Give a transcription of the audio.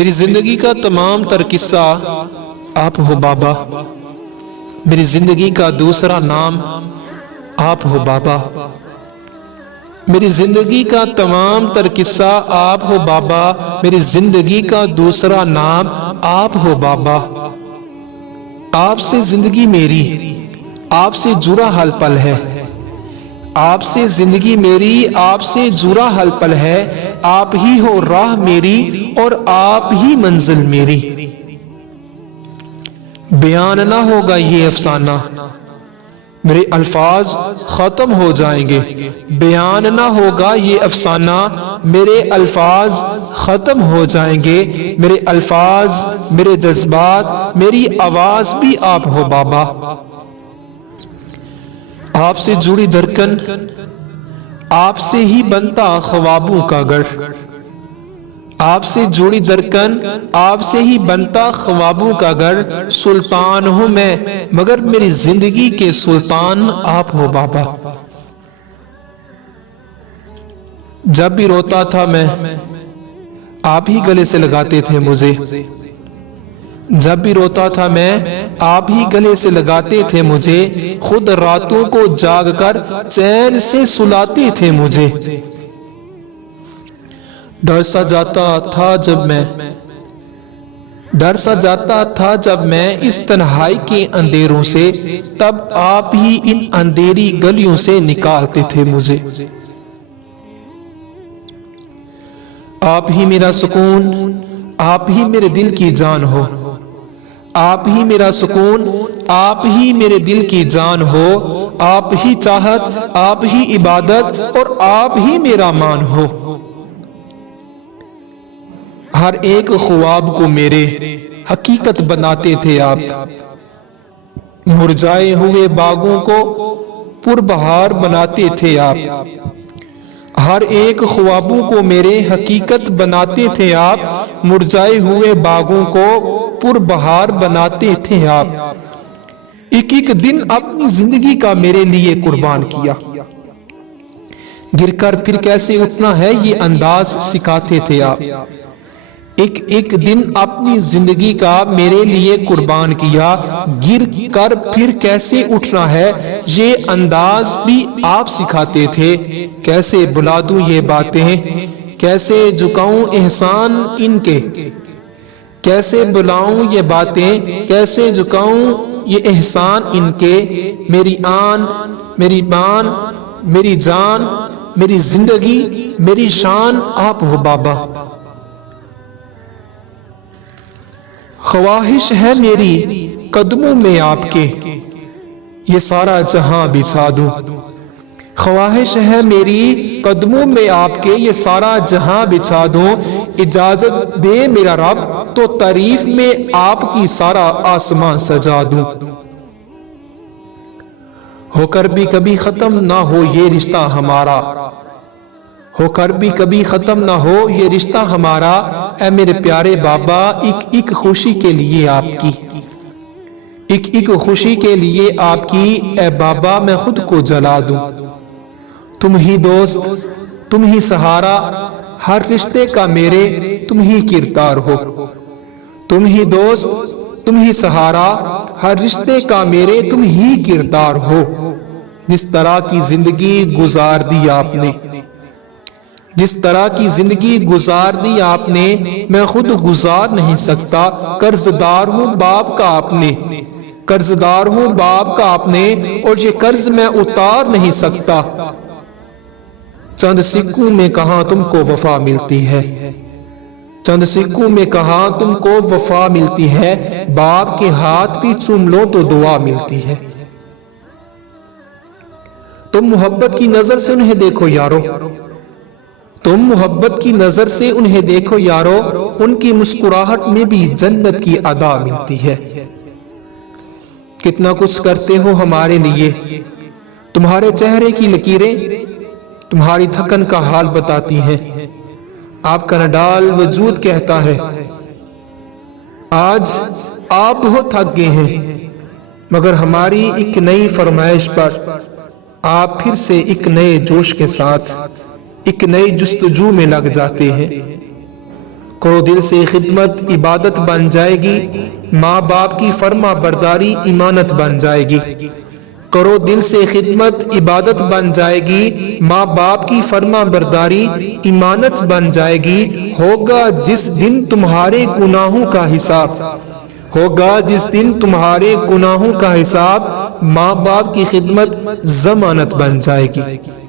میری زندگی کا تمام تر قصہ آپ ہو بابا، میری زندگی کا دوسرا نام آپ ہو بابا، میری زندگی کا تمام تر قصہ آپ ہو بابا، میری زندگی کا دوسرا نام آپ ہو بابا۔ آپ سے زندگی میری، آپ سے جڑا ہر پل ہے، آپ سے زندگی میری، آپ سے جڑا ہر پل ہے، آپ ہی ہو راہ میری اور آپ ہی منزل میری۔ بیان نہ ہوگا یہ افسانہ، میرے الفاظ ختم ہو جائیں گے۔ بیان نہ ہوگا یہ افسانہ، میرے الفاظ ختم ہو جائیں گے۔ میرے الفاظ، میرے جذبات، میری آواز بھی آپ ہو بابا۔ آپ سے جڑی دھڑکن، آپ سے ہی بنتا خوابوں کا گھر۔ آپ سے جڑی دھڑکن، آپ سے ہی بنتا خوابوں کا گھر۔ سلطان ہوں میں مگر میری زندگی کے سلطان آپ ہو بابا۔ جب بھی روتا تھا میں، آپ ہی گلے سے لگاتے تھے مجھے۔ جب بھی روتا تھا میں، آپ ہی گلے سے لگاتے تھے مجھے۔ خود راتوں کو جاگ کر چین سے سلاتے تھے مجھے۔ ڈر سا جاتا تھا جب میں، ڈر سا جاتا تھا جب میں اس تنہائی کے اندھیروں سے، تب آپ ہی ان اندھیری گلیوں سے نکالتے تھے مجھے۔ آپ ہی میرا سکون، آپ ہی میرے دل کی جان ہو۔ آپ ہی میرا سکون، آپ ہی میرے دل کی جان ہو۔ آپ ہی چاہت، آپ ہی عبادت اور آپ ہی میرا مان ہو۔ ہر ایک خواب کو میرے حقیقت بناتے تھے آپ۔ مرجھائے ہوئے باغوں کو پربہار بناتے تھے آپ۔ ہر ایک خوابوں کو میرے حقیقت بناتے تھے آپ۔ مرجھائے ہوئے باغوں کو پربہار بناتے تھے آپ۔ ایک ایک دن اپنی زندگی کا میرے لیے قربان کیا۔ گر کر پھر کیسے اٹھنا ہے یہ انداز سکھاتے تھے آپ۔ ایک ایک دن اپنی زندگی کا میرے لیے قربان کیا۔ گر کر پھر کیسے اٹھنا ہے یہ انداز بھی آپ سکھاتے تھے۔ کیسے بلا دوں یہ باتیں، کیسے جھکاؤں احسان ان کے، کیسے بلاؤں یہ باتیں، کیسے جھکاؤں یہ احسان ان کے۔ میری آن، میری بان، میری جان، میری زندگی، میری شان آپ ہو بابا۔ خواہش ہے میری قدموں میں آپ کے، یہ سارا جہاں بچھا دوں۔ خواہش ہے میری قدموں میں آپ کے، یہ سارا جہاں بچھا دوں۔ اجازت دے میرا رب تو تعریف میں آپ کی سارا آسمان سجا دوں۔ ہو کر بھی کبھی ختم نہ ہو یہ رشتہ ہمارا، ہو کر بھی کبھی ختم نہ ہو یہ رشتہ ہمارا۔ اے میرے پیارے بابا، ایک ایک خوشی کے لیے آپ کی، ایک ایک خوشی کے لیے آپ کی، اے بابا میں خود کو جلا دوں۔ تم ہی دوست، تم ہی سہارا، ہر رشتے کا میرے تم ہی کردار ہو۔ تم ہی دوست، تم ہی سہارا، ہر رشتے کا میرے تم ہی کردار ہو۔ جس طرح کی زندگی گزار دی آپ نے، جس طرح کی زندگی گزار دی آپ نے، میں خود گزار نہیں سکتا۔ قرضدار ہوں باپ کا آپ نے، قرضدار ہوں باپ کا آپ نے، اور یہ قرض میں اتار نہیں سکتا۔ چند سکوں میں کہاں تم کو وفا ملتی ہے، چند سکوں میں کہاں تم کو وفا ملتی ہے۔ باپ کے ہاتھ بھی چوم لو تو دعا ملتی ہے۔ تم محبت کی نظر سے انہیں دیکھو یارو، تم محبت کی نظر سے انہیں دیکھو یارو، ان کی مسکراہٹ میں بھی جنت کی ادا ملتی ہے۔ کتنا کچھ کرتے ہو ہمارے لیے، تمہارے چہرے کی لکیریں تمہاری تھکن کا حال بتاتی ہیں۔ آپ کا نڈال وجود کہتا ہے آج آپ بہت تھک گئے ہیں، مگر ہماری ایک نئی فرمائش پر آپ پھر سے ایک نئے جوش کے ساتھ ایک نئی جستجو میں لگ جاتے ہیں۔ کرو دل سے خدمت عبادت بن جائے گی، ماں باپ کی فرما برداری ایمانت بن جائے گی۔ کرو دل سے خدمت عبادت بن جائے گی، ماں باپ کی فرما برداری ایمانت بن جائے گی۔ ہوگا جس دن تمہارے گناہوں کا حساب، ہوگا جس دن تمہارے گناہوں کا حساب، ماں باپ کی خدمت ضمانت بن جائے گی۔